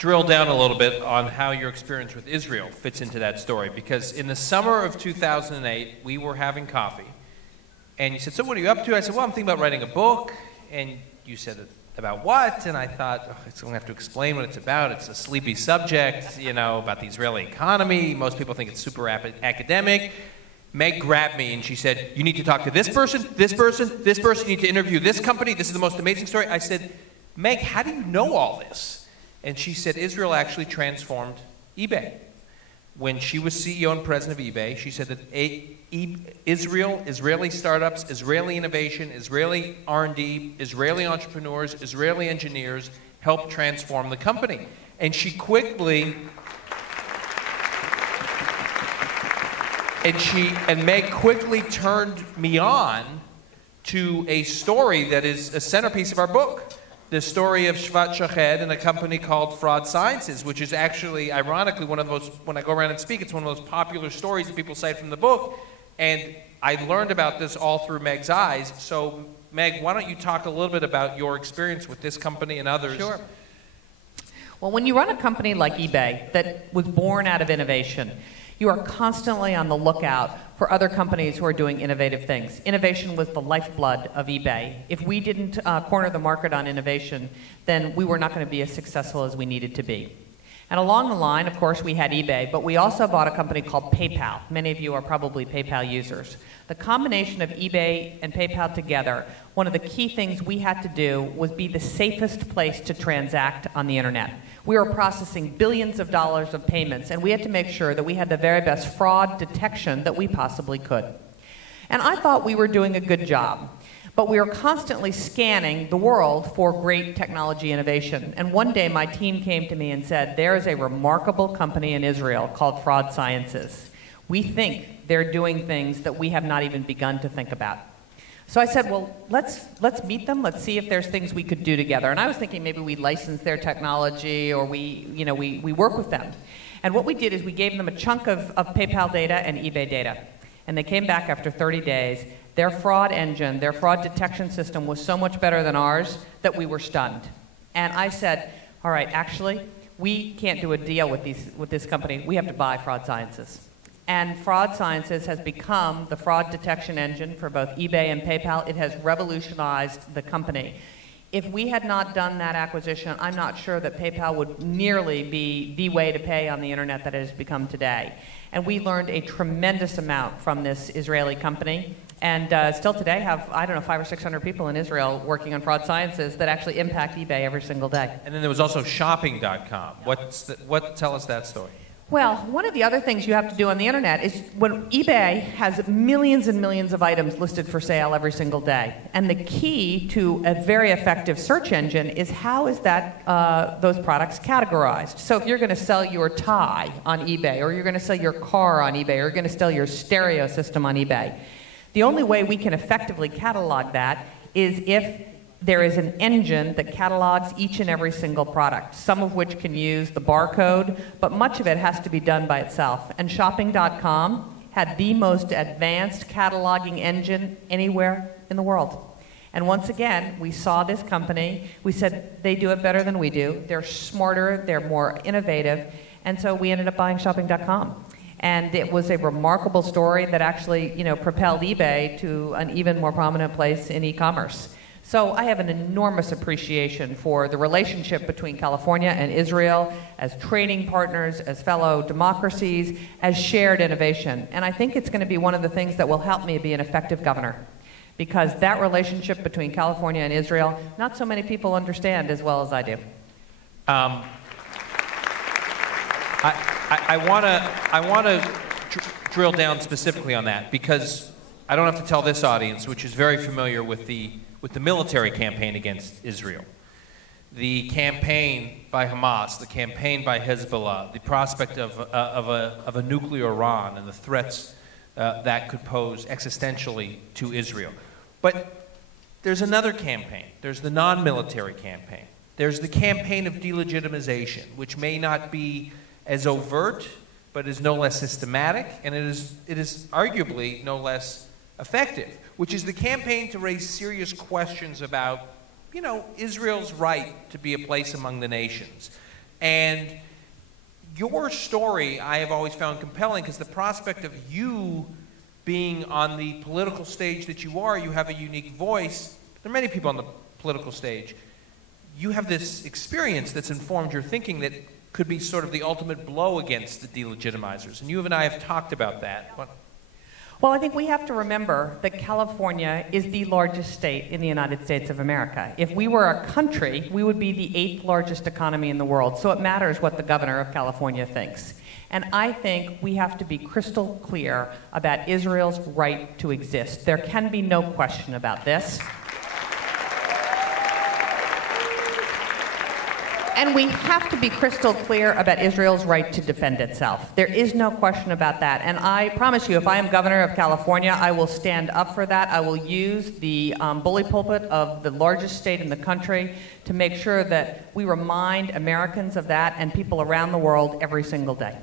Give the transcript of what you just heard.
drill down a little bit on how your experience with Israel fits into that story. Because in the summer of 2008, we were having coffee, and you said, so what are you up to? I said, well, I'm thinking about writing a book. And you said, about what? And I thought, oh, it's going to have to explain what it's about. It's a sleepy subject, you know, about the Israeli economy. Most people think it's super academic. Meg grabbed me and she said, you need to talk to this person, this person, this person. You need to interview this company. This is the most amazing story. I said, Meg, how do you know all this? And she said, Israel actually transformed eBay. When she was CEO and president of eBay, she said that Israeli startups, Israeli innovation, Israeli R&D, Israeli entrepreneurs, Israeli engineers helped transform the company. And she quickly, and Meg quickly turned me on to a story that is a centerpiece of our book. The story of Shvat Shahed and a company called Fraud Sciences, which is actually, ironically, one of the most, when I go around and speak, it's one of the most popular stories that people cite from the book. And I learned about this all through Meg's eyes. So, Meg, why don't you talk a little bit about your experience with this company and others? Sure. Well, when you run a company like eBay that was born out of innovation, you are constantly on the lookout for other companies who are doing innovative things. Innovation was the lifeblood of eBay. If we didn't corner the market on innovation, then we were not going to be as successful as we needed to be. And along the line, of course, we had eBay, but we also bought a company called PayPal. Many of you are probably PayPal users. The combination of eBay and PayPal together, one of the key things we had to do was be the safest place to transact on the internet. We were processing billions of dollars of payments, and we had to make sure that we had the very best fraud detection that we possibly could. And I thought we were doing a good job, but we were constantly scanning the world for great technology innovation. And one day my team came to me and said, there is a remarkable company in Israel called Fraud Sciences. We think they're doing things that we have not even begun to think about. So I said, well, let's meet them. Let's see if there's things we could do together. And I was thinking maybe we license their technology or we work with them. And what we did is we gave them a chunk of PayPal data and eBay data. And they came back after 30 days. Their fraud engine, their fraud detection system was so much better than ours that we were stunned. And I said, all right, actually, we can't do a deal with this company. We have to buy Fraud Sciences. And Fraud Sciences has become the fraud detection engine for both eBay and PayPal. It has revolutionized the company. If we had not done that acquisition, I'm not sure that PayPal would nearly be the way to pay on the internet that it has become today. And we learned a tremendous amount from this Israeli company. And still today have, I don't know, 500 or 600 people in Israel working on Fraud Sciences that actually impact eBay every single day. And then there was also shopping.com. Tell us that story. Well, one of the other things you have to do on the internet is when eBay has millions and millions of items listed for sale every single day. And the key to a very effective search engine is how is that those products categorized. So if you're going to sell your tie on eBay, or you're going to sell your car on eBay, or you're going to sell your stereo system on eBay, the only way we can effectively catalog that is if there is an engine that catalogs each and every single product, some of which can use the barcode, but much of it has to be done by itself. And shopping.com had the most advanced cataloging engine anywhere in the world. And once again, we saw this company, we said, they do it better than we do, they're smarter, they're more innovative, and so we ended up buying shopping.com. And it was a remarkable story that actually, propelled eBay to an even more prominent place in e-commerce. So I have an enormous appreciation for the relationship between California and Israel as trading partners, as fellow democracies, as shared innovation. And I think it's going to be one of the things that will help me be an effective governor. Because that relationship between California and Israel, not so many people understand as well as I do. I want to drill down specifically on that, because I don't have to tell this audience, which is very familiar with the military campaign against Israel. The campaign by Hamas, the campaign by Hezbollah, the prospect of a nuclear Iran and the threats that could pose existentially to Israel. But there's another campaign. There's the non-military campaign. There's the campaign of delegitimization, which may not be as overt, but is no less systematic, and it is arguably no less effective, which is the campaign to raise serious questions about, Israel's right to be a place among the nations. And your story I have always found compelling because the prospect of you being on the political stage that you are, you have a unique voice. There are many people on the political stage. You have this experience that's informed your thinking that could be sort of the ultimate blow against the delegitimizers. And you and I have talked about that. Well, I think we have to remember that California is the largest state in the United States of America. If we were a country, we would be the 8th largest economy in the world. So it matters what the governor of California thinks. And I think we have to be crystal clear about Israel's right to exist. There can be no question about this. And we have to be crystal clear about Israel's right to defend itself. There is no question about that. And I promise you, if I am governor of California, I will stand up for that. I will use the bully pulpit of the largest state in the country to make sure that we remind Americans of that and people around the world every single day.